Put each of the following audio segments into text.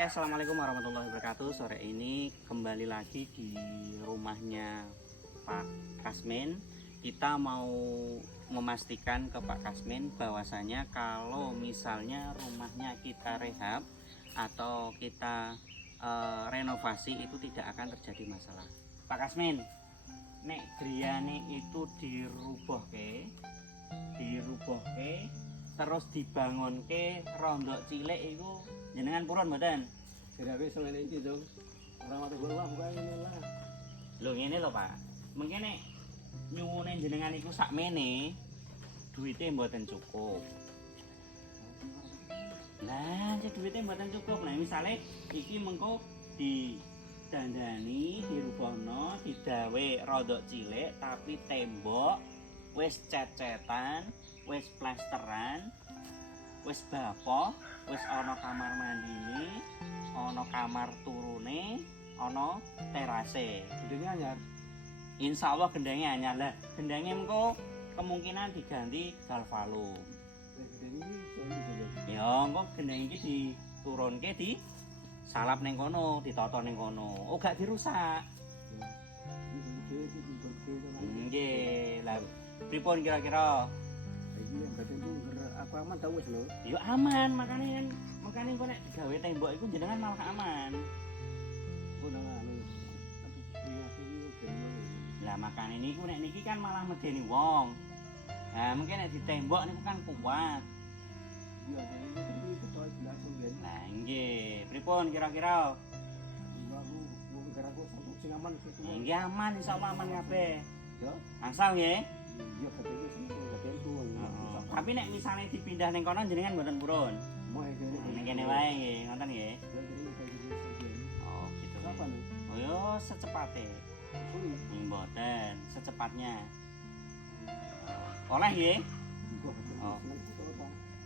Oke, assalamualaikum warahmatullahi wabarakatuh. Sore ini kembali lagi di rumahnya Pak Kasmin. Kita mau memastikan ke Pak Kasmin bahwasanya kalau misalnya rumahnya kita rehab atau kita renovasi itu tidak akan terjadi masalah. Pak Kasmin, nek griyane itu dirubah ke terus dibangun ke rondok cilik itu jenengan purun mboten? Kira-kira selain itu dong, orang mati gua bukan ini lah. Lho ngene lho Pak, mungkin nek nyuwune jenengan iku sakmene duitnya mboten cukup. Lah, cek duitnya mboten cukup. Nah, misale iki mengko didandani, dirubahno, digawe rondok cilik tapi tembok wis cet-cetan, wis plesteran, wis bapo, wis ana kamar mandine, ana kamar turune, ana terase. Gedenya anyar. Insya Allah gendengnya anyar lah. Gendengnya engko kemungkinan diganti galvalum. Gedenya ini soalnya bisa jadi. Ya, engko gendeng iki diturunke di salap ning kono, ditata ning kono. Oh, gak dirusak. Nggih. Lah, pripun kira-kira? Ini yang gading itu aku aman tahu wis lho. Ya aman, makanya kok nek digawe tembok iku jenengan malah aman. Aku nang anu. Tapi punya sini gedenya. Lah makane niku nek niki kan malah medeni wong. Nah, mungkin nek ditembok niku kan kuat. Iya, ini itu toh langsung dia. Nah, nggih. Pripun kira-kira? Aku gara-gara satu sing aman situ. Nggih aman, insyaallah aman kabeh. Ya. Angsal nggih. Iya, gedenya sini gading itu. Tapi nek misalnya dipindah ning kono jenengan mboten purun. Mau ini. Ning kene wae nggih, ngoten nggih. Ya ini kayak gini. Oh, gitu. Kapan nih? Oh, yo secepatnya. Sulit. Mboten, secepatnya. Oleh nggih. Oh.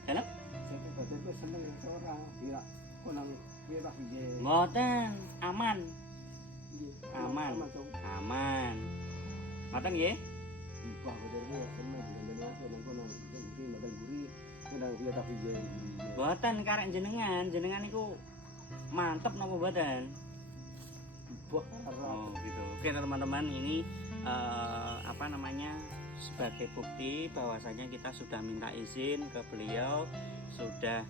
Dalem? Saya badan itu seneng yang seorang. Dia kok nang dia tak biji. Mboten, aman. Aman. Tuh. Aman. Ngoten nggih? Wah, badan itu seneng dengan apa nang kono. Mungkin badan gurih. Kena dia tak biji. Mboten karek jenengan iku mantep napa mboten? Wah, Oh, gitu. Oke, teman-teman, ini apa namanya? Sebagai bukti bahwasanya kita sudah minta izin ke beliau, sudah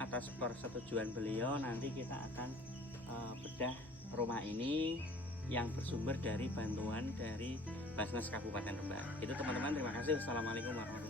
atas persetujuan beliau nanti kita akan bedah rumah ini yang bersumber dari bantuan dari Basnas Kabupaten Rembang. Itu teman-teman, terima kasih. Wassalamualaikum warahmatullahi wabarakatuh.